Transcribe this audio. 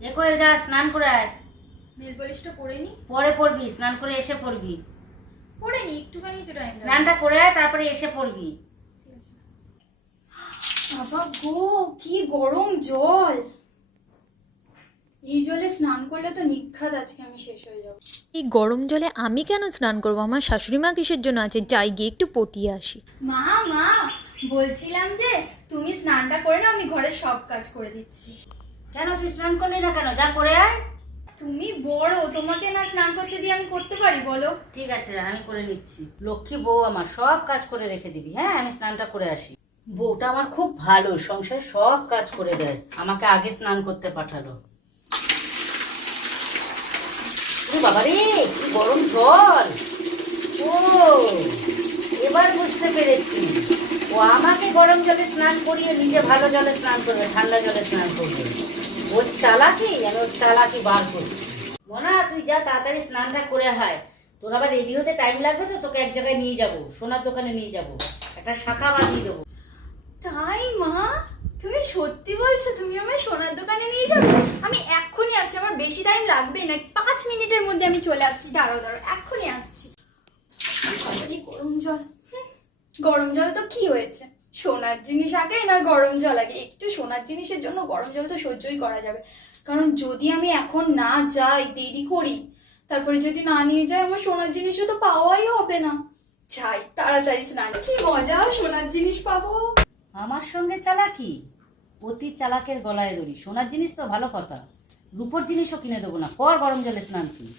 একোয়েল যা স্নান করে আয়। নেল পলিশটা পরে নি? পরে পড়বি স্নান করে এসে পড়বি পরে নি একটুখানি তো টাইম স্নানটা করে আয় তারপরে এসে পড়বি বাবা গো কি গরম জল। এই জলে স্নান করলে তো নিখাত আজকে আমি শেষ হয়ে যাব। এই গরম জলে আমি কেন স্নান করব? আমার শাশুড়ি মা কিসের জন্য আছে? যাই গিয়ে একটু পটিয়ে আসি। মা মা বলছিলাম যে তুমি স্নানটা করে নাও আমি ঘরের সব কাজ করে দিচ্ছি। কেন তুই স্নান করলি না কেন? যা করে আয়। তুমি বড় তোমাকে না স্নান করতে দিয়ে আমি করতে পারি বলো। ঠিক আছে আমি করে নিচ্ছি। লক্ষ্মী বউ আমার সব কাজ করে রেখে দিবি। হ্যাঁ আমি স্নানটা করে আসি। বউটা আমার খুব ভালো সংসারে সব কাজ করে দেয়। আমাকে আগে স্নান করতে পাঠালো। বাবা রে কি গরম জল। ও এবার বুঝতে পেরেছি। ও আমাকে গরম জলে স্নান করিয়ে নিজে ভালো জলে স্নান করবে ঠান্ডা জলে স্নান করবে। ওর চালাকি আমি ওর চালাকি বার করছি মোনা তুই যা তাড়াতাড়ি স্নানটা করে হয় তোর আবার রেডি হতে টাইম লাগবে তো তোকে এক জায়গায় নিয়ে যাব সোনার দোকানে নিয়ে যাব একটা শাখা বাঁধিয়ে দেবো। তাই মা? তুমি সত্যি বলছো তুমি আমায় সোনার দোকানে নিয়ে যাবে? আমি এক্ষুনি আসছি আমার বেশি টাইম লাগবে না। পাঁচ মিনিটের মধ্যে আমি চলে আসছি দাঁড়াও দাঁড়াও এক্ষুনি আসছি। গরম জল। গরম জল তো কি হয়েছে? সোনার জিনিস আগে না গরম জল আগে একটু সোনার জিনিসের জন্য গরম জল তো সহ্যই করা যাবে। কারণ যদি আমি এখন না যাই, দেরি করি, তারপরে যদি না নিয়ে যাই, আমার সোনার জিনিসও তো পাওয়াই হবে না। যাই, তাড়াতাড়ি স্নান। কি মজা, সোনার জিনিস পাবো। আমার সঙ্গে চালাকি? অতি চালাকের গলায় দড়ি। সোনার জিনিস তো ভালো কথা। রূপোর জিনিসও কিনে দেবো না। কর গরম জলে স্নান তুই